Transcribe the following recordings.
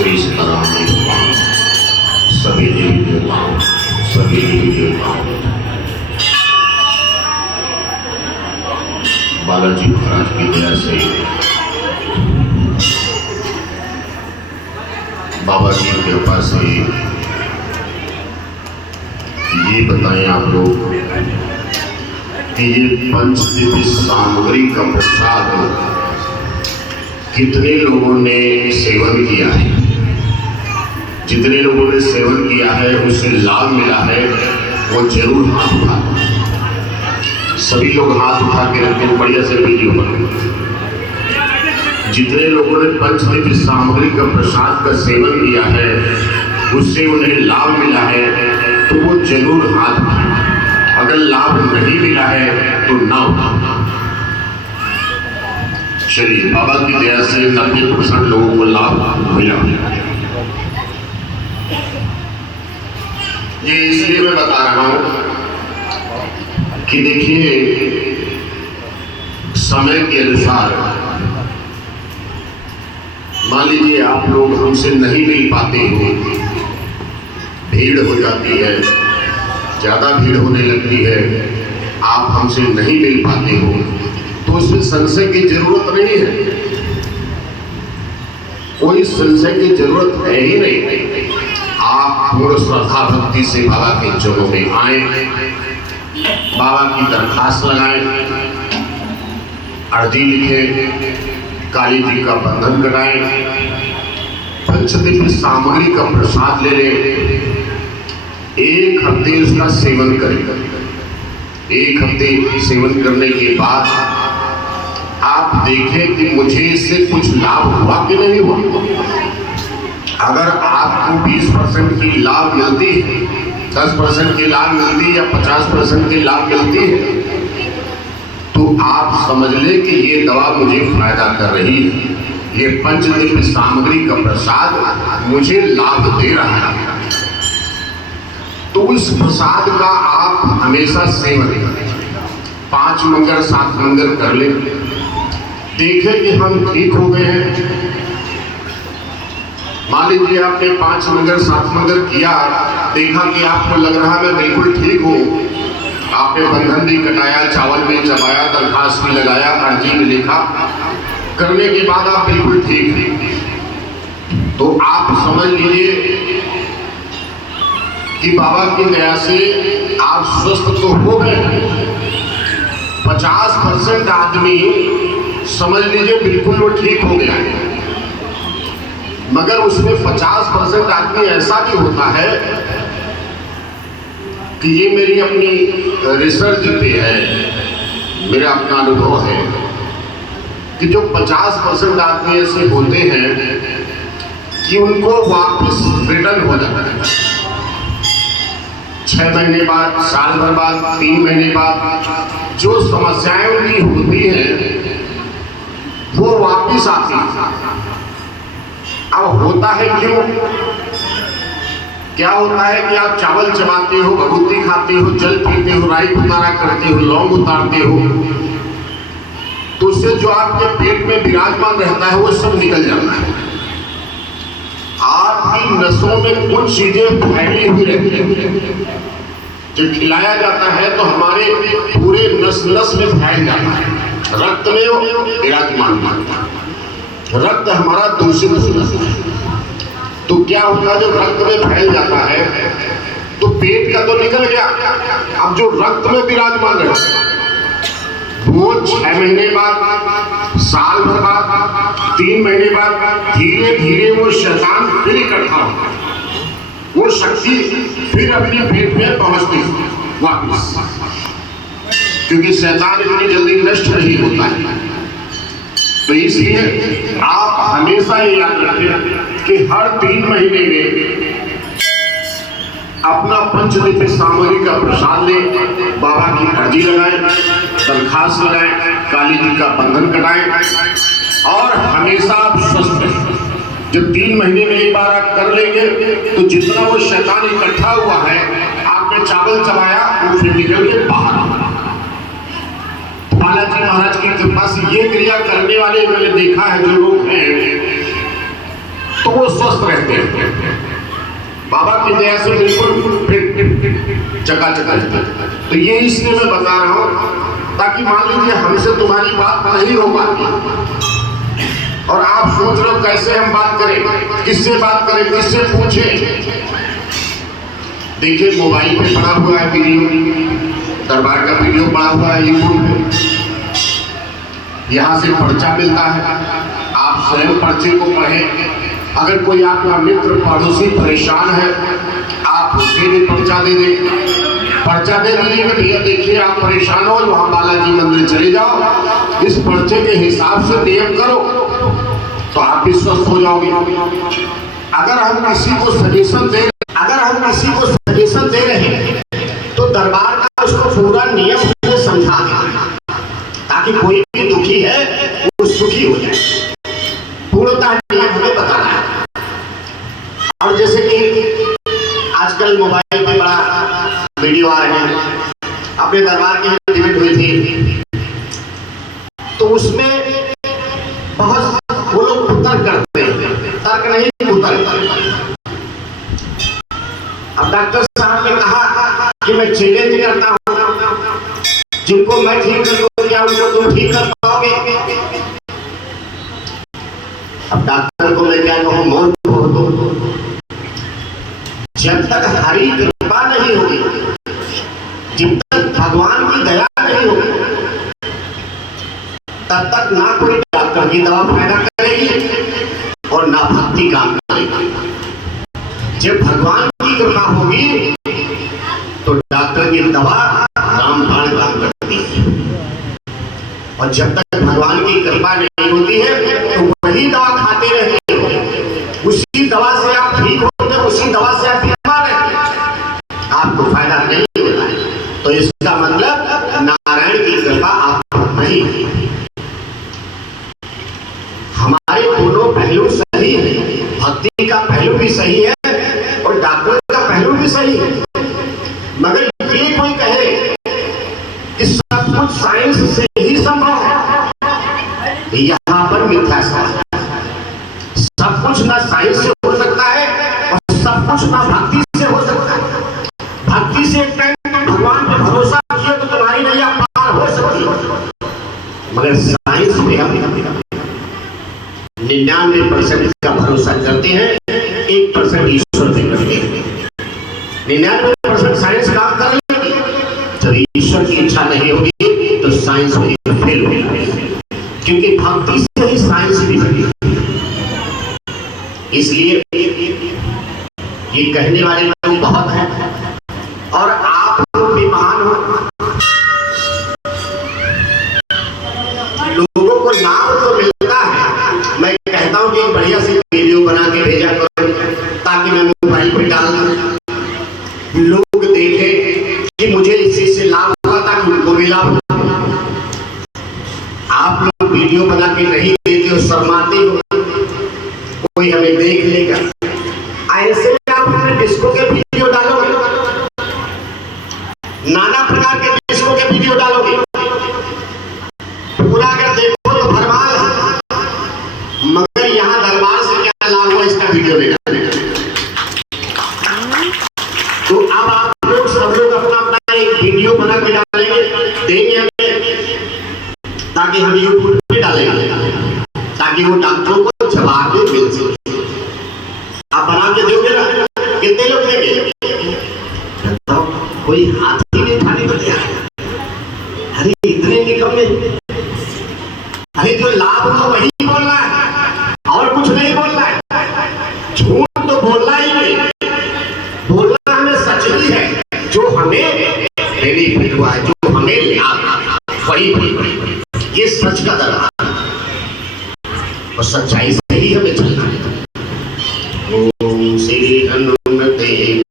श्री सीताराम जी भगवान, सभी देवी देवताओं, सभी देवी देवताओं, बालाजी महाराज की दया से, बाबा जी की कृपा से ये बताएं आप लोग कि ये पंचदिव्य सामग्री का प्रसाद कितने लोगों ने सेवन किया है। जितने लोगों ने सेवन किया है, उसे लाभ मिला है, वो जरूर हाथ उठा। सभी लोग हाथ उठा के रखते हैं, बढ़िया से वीडियो पर। जितने लोगों ने पंचदिव्य सामग्री का प्रसाद का सेवन किया है, उससे उन्हें लाभ मिला है, तो वो जरूर हाथ उठाए। अगर लाभ नहीं मिला है तो ना उठाए। चलिए, बाबा की दया से 90% लोगों को लाभ मिला। ये इसलिए मैं बता रहा हूं कि देखिए, समय के अनुसार मान लीजिए आप लोग हमसे नहीं मिल पाते हो, भीड़ हो जाती है, ज्यादा भीड़ होने लगती है, आप हमसे नहीं मिल पाते हो, तो उसमें संशय की जरूरत नहीं है। कोई संशय की जरूरत है ही नहीं। आप पूर्ण श्रद्धा भक्ति से बाबा के चरणों में आए, बाबा की दरखास्त लगाएं, अर्जी लिखें, काली जी का बंधन कराएं, पंचदिव्य सामग्री का प्रसाद ले लें, 1 हफ्ते उसका सेवन करें। 1 हफ्ते सेवन करने के बाद आप देखें कि मुझे इससे कुछ लाभ हुआ कि नहीं हुआ। अगर आपको 20% की लाभ मिलती है, 10% की लाभ मिलती है या 50% की लाभ मिलती है, तो आप समझ लें कि ये दवा मुझे फायदा कर रही है। ये पंचदिव्य सामग्री का प्रसाद मुझे लाभ दे रहा है। तो इस प्रसाद का आप हमेशा सेवन करें। 5 मंगल 7 मंगल कर लें, देखें कि हम ठीक हो गए हैं। मान लीजिए आपने 5 मंगल 7 मंगल किया, देखा कि आपको लग रहा मैं बिल्कुल ठीक हूँ, आपने बंधन भी कटाया, चावल भी चबाया, दरखास्त भी लगाया, अर्जी भी लिखा, करने के बाद आप बिल्कुल ठीक हैं, तो आप समझ लीजिए कि बाबा की दया से आप स्वस्थ तो हो गए। 50% आदमी समझ लीजिए बिल्कुल वो ठीक हो गया है, मगर उसमें 50% आदमी ऐसा भी होता है कि ये मेरी अपनी रिसर्च पे है, मेरा अपना अनुभव है कि जो 50% आदमी ऐसे होते हैं कि उनको वापस रिटर्न हो जाता है। 6 महीने बाद, साल भर बाद, 3 महीने बाद जो समस्याएं उनकी होती हैं वो वापस आती हैं। अब होता है क्यों? क्या होता है कि आप चावल चबाते हो, भभूति खाते हो, जल पीते हो, राई उतारा करते हो, लौंग उतारते हो, तो उससे जो आपके पेट में विराजमान रहता है वो सब निकल जाता है। आपकी नसों में कुछ चीजें फैली हुई रहती हैं। जब खिलाया जाता है तो हमारे पूरे नस नस में फैल जाता है, रक्त में विराजमान होता है। रक्त हमारा दूषित हो जाता है, तो क्या होता है, जब रक्त में फैल जाता है तो पेट का तो निकल गया, अब जो रक्त में विराजमान है वो 6 महीने बाद, साल भर बाद, 3 महीने बाद धीरे धीरे वो शैतान फिर इकट्ठा होता है, वो शक्ति फिर अपने पेट में पहुंचती है वापिस, क्योंकि शैतान इतनी जल्दी नष्ट नहीं होता है। तो इसलिए आप हमेशा ये याद रखें कि हर 3 महीने में अपना पंचदिव्य सामग्री का प्रसाद लें, बाबा की अर्जी लगाएं, दरखास्त लगाएं, काली जी का बंधन कटाएं और हमेशा आप स्वस्थ रहें। जब 3 महीने में एक बार आप कर लेंगे तो जितना वो शैतान इकट्ठा हुआ है, आपने चावल चबाया, वो फिर निकल के बाहर। बालाजी महाराज की कृपा से ये क्रिया करने वाले मैंने देखा है जो लोग हैं, तो तो वो स्वस्थ रहते हैं। बाबा की दया से बिल्कुल फिट चकाचक रहते हैं। तो ये इसलिए मैं बता रहा हूँ ताकि मान लीजिए हमसे तुम्हारी बात नहीं हो पाती और आप सोच रहे हो कैसे हम बात करें, किससे बात करें, किससे पूछें। देखिए मोबाइल पे पड़ा हुआ है वीडियो, दरबार का वीडियो पड़ा हुआ है यूट्यूब पे, यहाँ से पर्चा मिलता है, आप स्वयं पर्चे को पढ़ें। अगर कोई आपका मित्र पड़ोसी परेशान है आप उसके भी पर्चा दे दें। पर्चा दे दीजिए कि भैया देखिए आप परेशान हो, वहाँ बालाजी मंदिर चले जाओ, इस पर्चे के हिसाब से नियम करो तो आप भी स्वस्थ हो जाओगे। अगर हम किसी को सजेशन दे रहे हैं तो दरबार का उसको पूरा नियम से समझा दें ताकि कोई भी दुखी है वो सुखी हो जाए। पूर्णतः नियम हमें बताना है। और जैसे कि आजकल मोबाइल पे बड़ा वीडियो आ रहे हैं, अपने दरबार की डिबेट हुई थी तो उसमें बहुत वो लोग तर्क करते हैं, तर्क नहीं उतर। अब डॉक्टर साहब ने कहा कि मैं चैलेंज करता हूँ, जिनको मैं ठीक कर दूं क्या उनको तुम ठीक कर पाओगे। अब डॉक्टर को मैं क्या कहूँ, मौत हो दो। जब तक हरि कृपा नहीं होगी, जब तक भगवान की दया नहीं होगी, तब तक ना कोई डॉक्टर की दवा फायदा करेगी और ना भक्ति काम करेगी। जब भगवान की कृपा होगी तो डॉक्टर की दवा रामबाण काम करती है, और जब तक भगवान की कृपा नहीं होती है तो वही दवा खाते रहते हो, उसी दवा से आप ठीक होते हैं, उसी दवा से आप बीमार रहते हैं, आपको फायदा नहीं होता है। तो इसका मतलब नारायण की कृपा आप पर नहीं है। हमारे दोनों पहलू सही है, भक्ति का पहलू भी सही है और डॉक्टर का पहलू भी सही है। मगर ये कोई कहे कि सब कुछ साइंस से ही संभव है, यहाँ पर मिथ्या है। सब कुछ ना साइंस से हो सकता है और सब कुछ ना भक्ति से हो सकता है। भक्ति से एक टाइम तुम भगवान पे भरोसा किया तो तुम्हारी नैया पार हो सकती है, मगर साइंस में हम 99% का भरोसा करते हैं, 1% ईश्वर पे करते हैं। 99% साइंस काम कर लेगी, जब ईश्वर की इच्छा नहीं होगी तो साइंस भी फेल हो जाएगी, क्योंकि भक्ति से ही साइंस भी बनी। इसलिए ये कहने वाले लोग बहुत हैं और आप लोग भी महान हो। लोगों को लाभ तो मिलता है, मैं कहता हूं कि बढ़िया सी वीडियो बना के भेजा करो ताकि मैं मोबाइल पे डाल दूं, लोग देखें कि मुझे इस चीज से लाभ हुआ ताकि उनको भी लाभ हो। आप लोग वीडियो बना के नहीं देते हो, शर्माते हो, कोई हमें देख लेगा। ऐसे में आप अपने डिस्को के वीडियो डालोगे, नाना प्रकार के डिस्को के वीडियो डालोगे, पूरा अगर देखो तो भरमाल है, मगर यहाँ दरबार से क्या लाभ हुआ इसका वीडियो नहीं डालेगा। तो अब आप लोग सब लोग अपना अपना एक वीडियो बना के डालेंगे, देंगे हमें, ताकि हम यूट्यूब पे डालेंगे, ताकि वो डॉक्टरों को जवाब भी मिल सके। आप बना के दोगे ना, कितने लोग देंगे? तो कोई हाथ ही नहीं उठाने को तैयार है। अरे इतने निकम्मे, अरे जो लाभ हो वही बोलना है और कुछ नहीं बोलना है। झूठ तो बोलना ही नहीं, बोलना हमें सच ही है, जो हमें बेनिफिट हुआ है, जो हमें लाभ वही बोलना। ये सच का दरबार और सच्चाई से ही हमें चलना है। ओम श्री हनुमते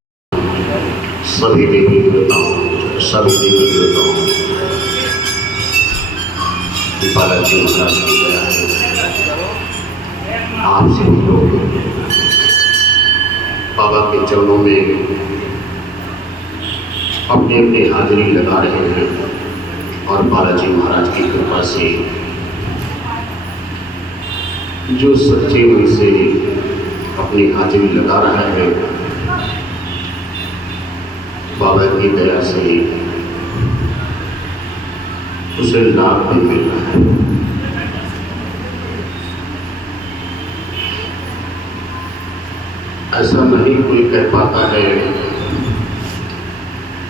सभी देवी देवताओं, सभी देवी देवताओं, बालाजी महाराज की दया है। आप सभी लोग बाबा के चरणों में अपनी अपनी हाजिरी लगा रहे हैं और बालाजी महाराज की कृपा से जो सच्चे मन से अपनी हाजिरी लगा रहा है, बाबा की दया से उसे लाभ भी मिल रहा है। ऐसा नहीं कोई कह पाता है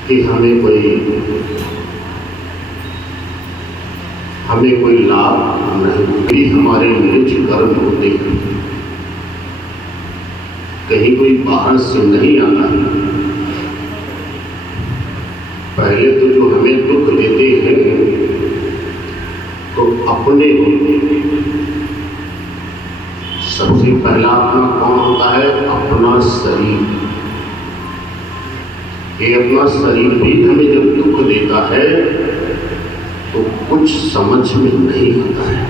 कि हमें कोई लाभ नहीं, भी हमारे निज कर्म होते हैं, कहीं कोई बाहर से नहीं आता। पहले तो जो हमें दुख देते हैं तो अपने होते हैं। सबसे पहला अपना कौन होता है? अपना शरीर। ये अपना शरीर भी हमें जब दुख देता है तो कुछ समझ में नहीं आता है,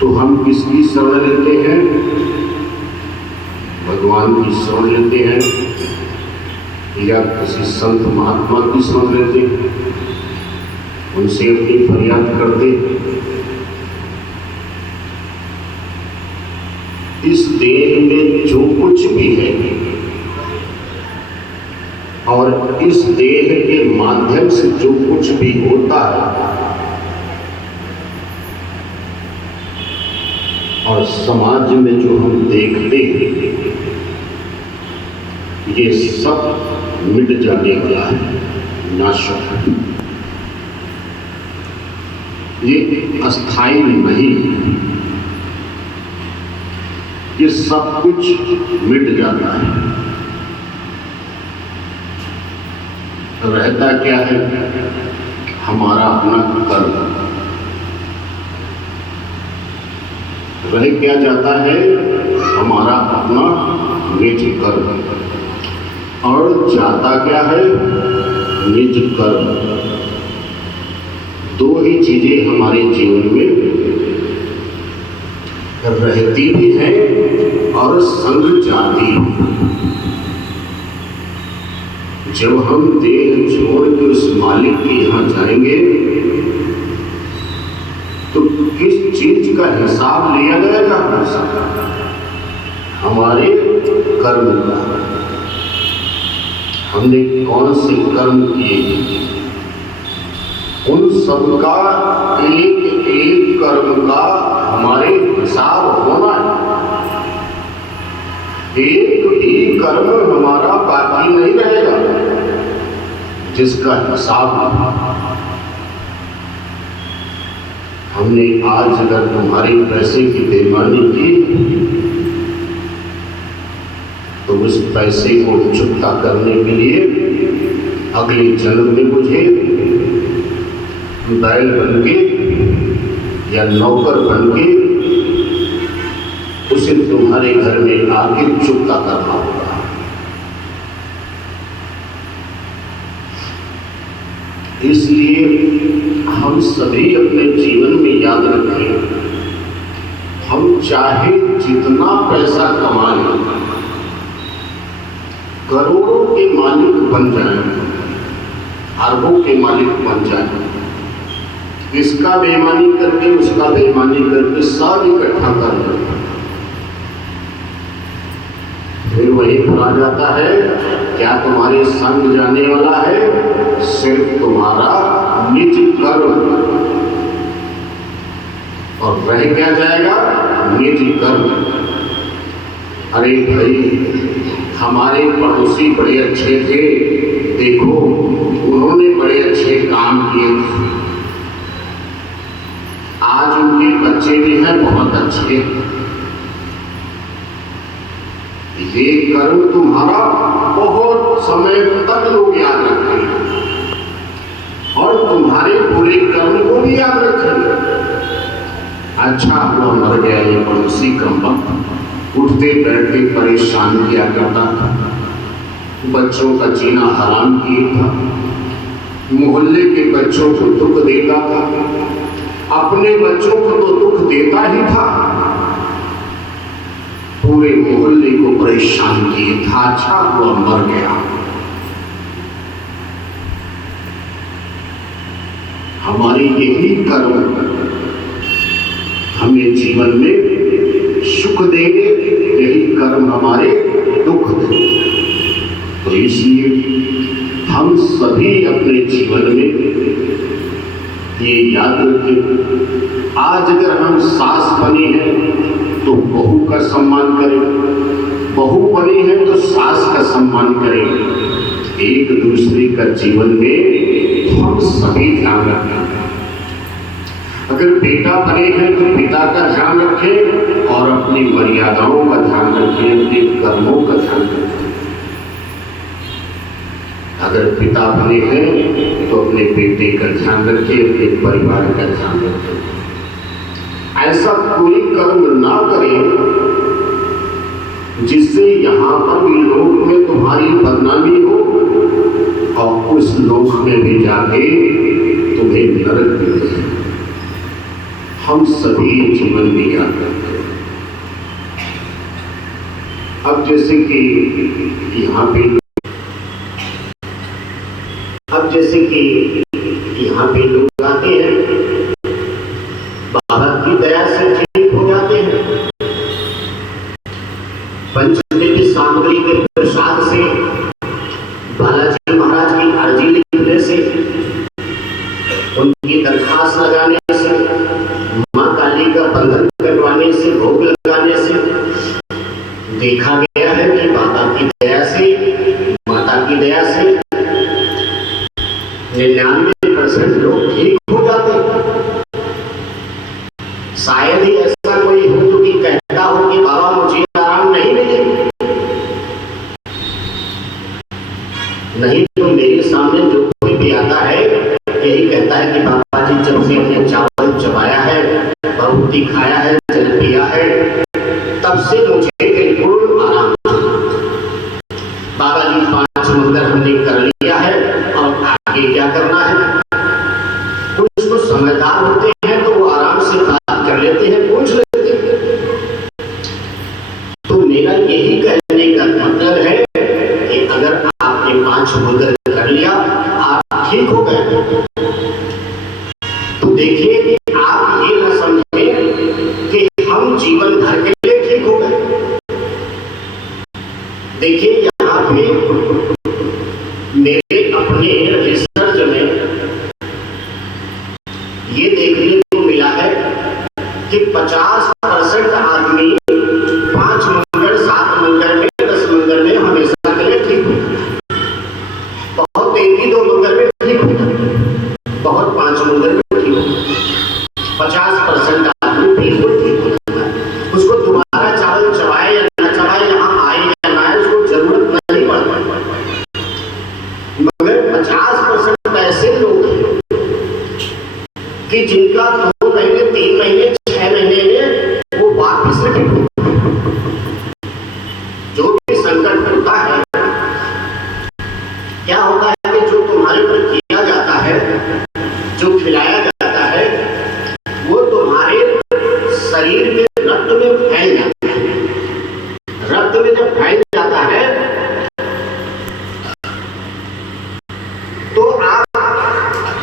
तो हम किसकी शरण लेते हैं? भगवान की शरण लेते हैं या किसी संत महात्मा की शरण लेते हैं, उनसे अपनी फरियाद करते। इस देह में जो कुछ भी है और इस देह के माध्यम से जो कुछ भी होता है और समाज में जो हम देखते हैं, ये सब मिट जाने वाला है, नाशक है। ये अस्थायी नहीं, ये सब कुछ मिट जाता है। रहता क्या है? हमारा अपना कर्म। रह क्या जाता है? हमारा अपना निज कर्म। और जाता क्या है? निज कर्म। दो ही चीजें हमारे जीवन में रहती भी हैं और संग जाती भी। जब हम देह छोड़ के उस मालिक के यहाँ जाएंगे तो किस चीज का हिसाब लिया जाएगा? हमारे कर्म का। हमने कौन से कर्म किए, उन सब का एक एक कर्म का हमारे हिसाब होना है। एक भी कर्म हमारा बाकी नहीं रहेगा जिसका हिसाब नहीं। हमने आज अगर तुम्हारे पैसे की बेईमानी की तो उस पैसे को चुकता करने के लिए अगले जन्म में मुझे बैल बन के या नौकर बन के उसे तुम्हारे घर में आके चुकता करना होगा। इसलिए हम सभी अपने जीवन में याद रखें, हम चाहे जितना पैसा कमा लें, करोड़ों के मालिक बन जाएं, अरबों के मालिक बन जाएं, इसका बेईमानी करके उसका बेईमानी करके सब इकट्ठा कर लें, फिर वही कहा जाता है क्या तुम्हारे संग जाने वाला है? सिर्फ तुम्हारा निज कर्म। और रह क्या जाएगा? निज कर्म। अरे भाई, हमारे पड़ोसी बड़े अच्छे थे, देखो उन्होंने बड़े अच्छे काम किए, आज उनके बच्चे भी हैं बहुत अच्छे। ये कर्म तुम्हारा बहुत समय तक लोग याद रखेंगे और तुम्हारे बुरे कर्म को भी याद रखेंगे। अच्छा हुआ मर गया ये पड़ोसी कमबख्त, उठते बैठते परेशान किया करता था, बच्चों का जीना हराम किया था, मोहल्ले के बच्चों को दुख देता था, अपने बच्चों को तो दुख देता ही था, पूरे मोहल्ले को परेशान किए था। अच्छा हुआ मर गया। हमारी यही कर्म हमें जीवन में सुख सुख देंगे, यही कर्म हमारे दुख देंगे। तो इसलिए हम सभी अपने जीवन में ये याद रखें, आज अगर हम सास बने हैं तो बहू का सम्मान करें, बहू बने हैं तो सास का सम्मान करें। एक दूसरे का जीवन में हम सभी ध्यान रखें। अगर बेटा बने हैं तो पिता का ध्यान रखें और अपनी मर्यादाओं का ध्यान रखें, अपने कर्मों का ध्यान रखें। अगर पिता बने हैं तो अपने बेटे का ध्यान रखें, अपने परिवार का ध्यान रखें। ऐसा कोई कर्म ना करें जिससे यहां पर भी लोक में तुम्हारी बदनामी हो और उस लोक में भी जाके तुम्हें नरक मिले। हम सभी जीवन में याद करते हैं। अब जैसे कि यहाँ पे लोग आते हैं, बाबा की दया से ठीक हो जाते हैं। पंचदेवी सामग्री के प्रसाद से, बालाजी महाराज की अर्जी लिखने से, उनकी दरखास्त लगाने से, माँ काली का बंधन करवाने से, भोग लगाने से देखा गया है कि बाबा की दया से, माता की दया से 99% लोग ठीक हो जाते हैं। शायद ही ऐसा कोई हो जो कि कहता हो कि बाबा मुझे आराम नहीं मिले। नहीं तो मेरे सामने जो कोई भी आता है यही कहता है कि बाबा जी जब से हमने चावल चबाया है, बहुती खाया है, जल पिया है, तब से मुझे बिल्कुल आराम। बाबा जी 5 मंदिर हमने कर लिया है, और आगे क्या करना है? कुछ तो समझदार होते हैं तो वो आराम से बात कर लेते हैं, पूछ लेते हैं। तो मेरा यही कहने का मतलब है कि अगर आपने 5 मंदिर कर लिया, आप ठीक हो गए, तो देखिए कि आप ये ना समझें कि हम जीवन भर के लिए ठीक हो गए। देखिए यहाँ पे मेरे अपने रिसर्च में ये देखने को मिला है कि 50% आदमी 5 मंदिर, 7 मंदिर में, 10 मंदिर में हमेशा के लिए ठीक होता है। बहुत 1-2 मंदिर में ठीक होता है, बहुत 5 मंदिर में ठीक होता है। 50% आदमी बिल्कुल ठीक होता है। उसको दोबारा चावल चबाए या न चबाए, यहाँ आए या ना आए, उसको जरूरत नहीं पड़ती। मगर 50% ऐसे लोग हैं कि जिनका 2 महीने, 3 महीने, 6 महीने में वो वापस से ठीक हो। जो भी संकट होता है, क्या होता है कि जो तुम्हारे ऊपर किया जाता है, जो खिलाया जाता है, वो तुम्हारे शरीर के रक्त में फैल जाता है। रक्त में जब फैल जाता है तो आप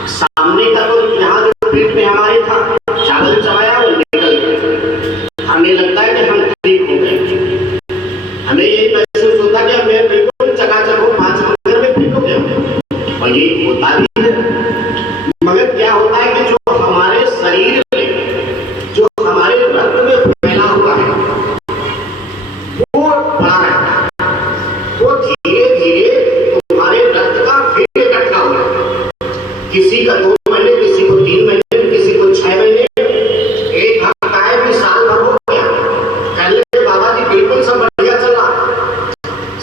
सामने का तो यहाँ जो पेट में हमारे था, चावल चबाया वो निकल गया, हमें लगता है कि हम ठीक हो गए। हमें यही महसूस होता कि मैं बिल्कुल चकाचक हूँ, 5 मंदिर में ठीक हो गया, और ये होता भी है। मगर क्या होता है कि जो हमारे शरीर में, जो हमारे रक्त में फैला हुआ है, वो बड़ा रहता है। वो धीरे धीरे तुम्हारे रक्त का फिर इकट्ठा हो जाता है। किसी का 2 महीने, किसी को 3 महीने, किसी को 6 महीने, एक हफ्ता है भी साल भर हो गया। पहले बाबा जी बिल्कुल सब बढ़िया चला,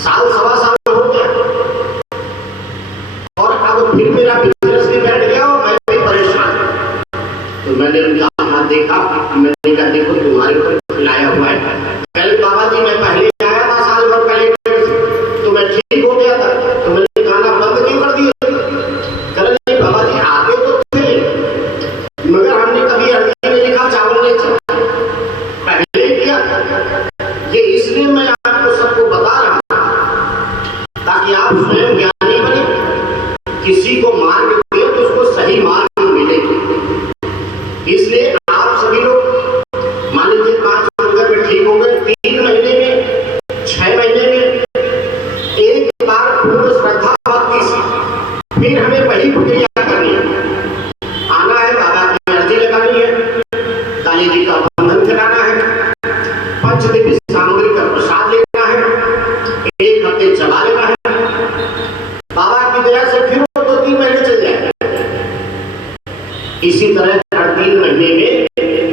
साल सवा साल हो गया, और अब फिर मेरा बिजनेस भी बैठ गया और मैं भी परेशान। तो मैंने उनका हाथ देखा, मैंने कहा देखो तुम्हारे ऊपर खिलाया हुआ है। कल बाबा जी मैं पहले आया था साल भर पहले, तो मैं ठीक हो गया था, तो मैंने खाना बंद क्यों कर दिया? कल बाबा जी आते तो थे, मगर हमने कभी अर्जी में लिखा चावल नहीं चला, पहले ही किया। ये इसलिए मैं आपको सबको बता रहा हूं ताकि आप स्वयं ज्ञानी बने। किसी को मार्ग दे तो उसको सही मार्ग मिलेगी। इसलिए आप सभी लोग मान लीजिए 5 मंदिर में ठीक हो गए, पंचदेवी सामग्री का प्रसाद लेना है, 1 हफ्ते चला लेना है। बाबा की दया से फिर वो 2-3 महीने चल जाएगा। इसी तरह हर 3 महीने में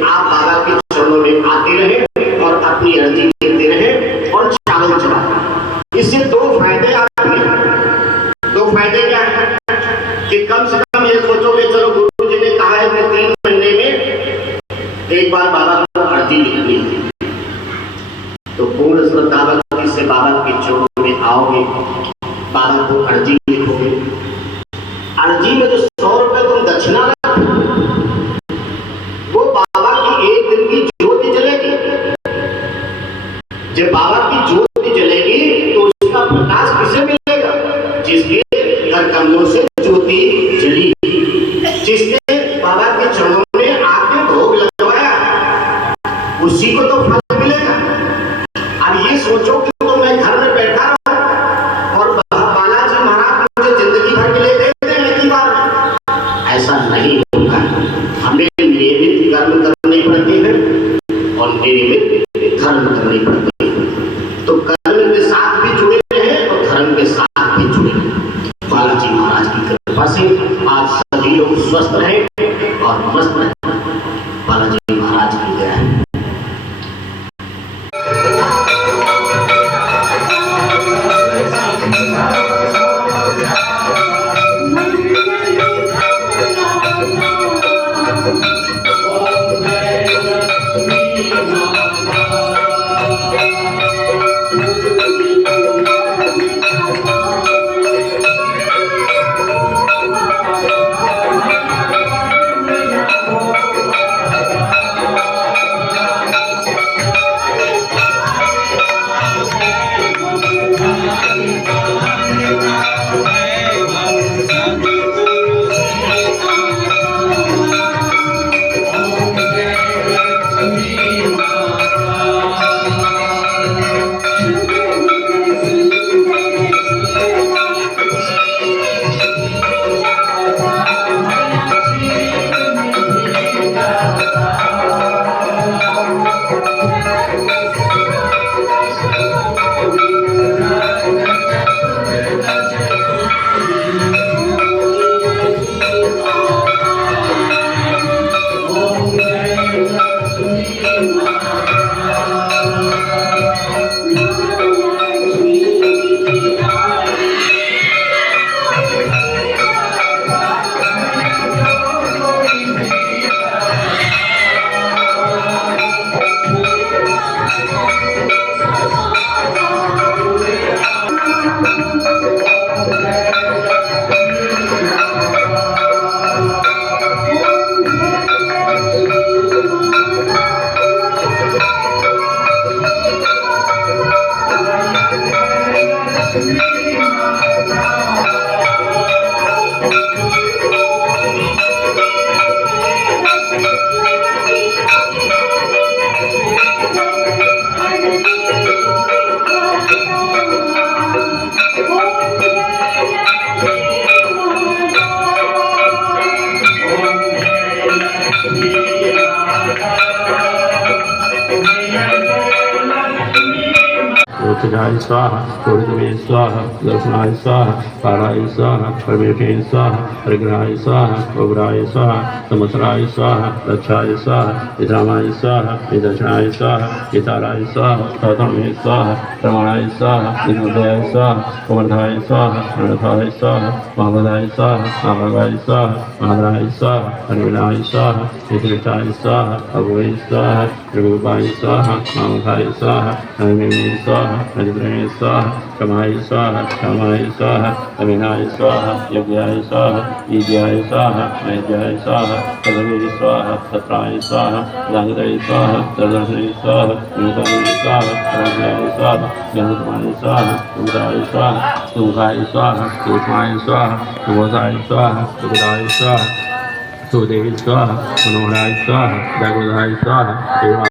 आप बाबा के चरणों में आते रहे और अपनी अर्जी देते रहे और चावल चढ़ाते। इससे 2 फायदे आपके हैं। 2 फायदे क्या है कि कम से कम ये सोचोगे चलो गुरु जी ने कहा है कि 3 महीने में एक बार बाबा को अर्जी लिखनी है, तो पूर्ण श्रद्धा भक्ति से बाबा के चरणों में आओगे, बाबा को अर्जी लिखोगे। अर्जी में जो 100 रुपए तुम दक्षिणा रखो, वो बाबा की 1 दिन की ज्योति जलेगी। जब बाबा की ज्योति जलेगी तो उसका प्रकाश किसे मिलेगा? जिसके घर कमलों से ज्योति जली, जिसने बाबा के चरणों में आके भोग लगवाया, उसी को तो फल मिलेगा। अब ये सोचो कि तो मैं घर में बैठा रहा और बालाजी महाराज मुझे जिंदगी भर के लिए दे दें एक ही बार में, ऐसा नहीं होगा। हमें नियमित कर्म करने पड़ते हैं और नियमित धर्म करने पड़ते हैं। तो कर्म के साथ भी जुड़े रहे और धर्म के साथ भी जुड़े रहे। बालाजी महाराज की कृपा से आज सभी लोग स्वस्थ रहे और मस्त रहे। बालाजी महाराज की दया है। उत्थाय स्वाहा, पूर्णिमे स्वाहा, दर्शनाय स्वाहा, पाराय स्वाहा, परमेठे स्वाहा, परिग्रहाय स्वाहा, उग्राय स्वाहा, समसराय स्वाहा, रक्षाय स्वाहा, विधामाय स्वाहा, विदर्शनाय स्वाहा, विताराय स्वाहा, सौतमे स्वाहा, प्रमाणाय स्वाहा, विद्युदयाय स्वाहा, कुमर्थाय स्वाहा, प्रणथाय स्वाहा, महाभदाय स्वाहा, महाभगाय स्वाहा, महाराय स्वाहा, हरिविनाय स्वाहा, विदृष्टाय स्वाहा, अभुवै स्वाहा, प्रभुपाय स्वाहा, मामखाय स्वाहा, हरिमे स्वाहा, हरिद्रमे स्वाहा, क्षमाय स्वाहा, क्षमाय स्वाहा, अविनाय स्वाहा, यज्ञाय स्वाहा, ईज्याय स्वाहा, वैद्याय स्वाहा, पदवे स्वाहा, सत्राय स्वाहा, जागृताय स्वाहा, दर्शनाय स्वाहा, अमृताय स्वाहा, राजाय स्वाहा, ज्ञानोत्माय स्वाहा, उदाय स्वाहा, सुखाय स्वाहा, सूक्ष्माय स्वाहा, सुबोधाय स्वाहा, सुखदाय स्वाहा, सुदेवी स्वाहा, मनोहराय स्वाहा, जागृताय स्वाहा,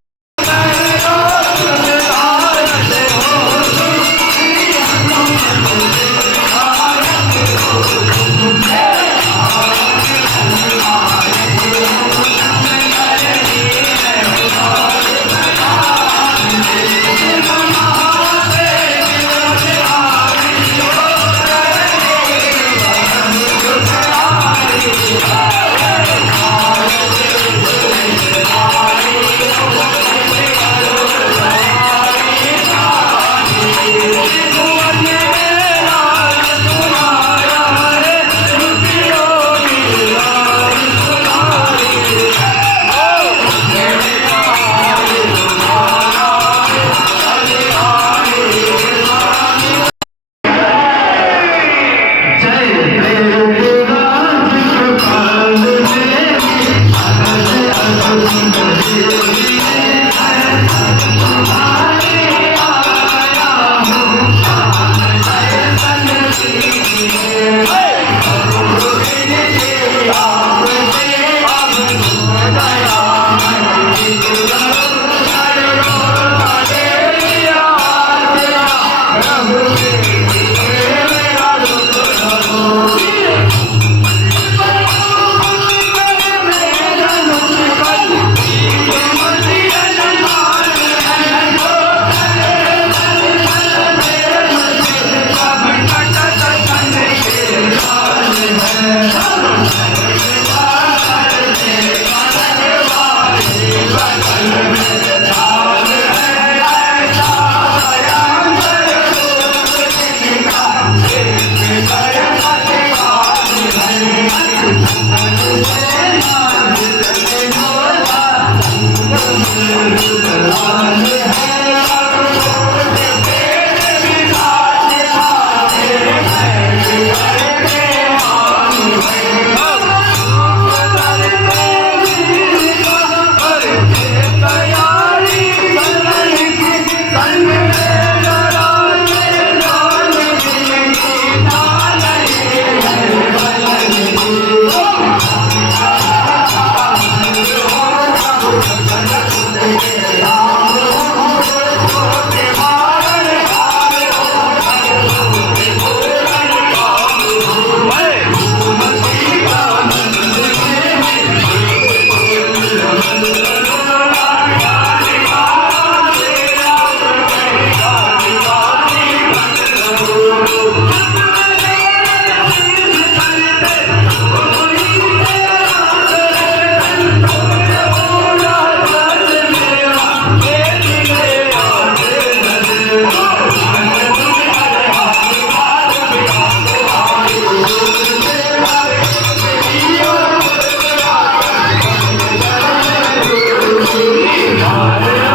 Hare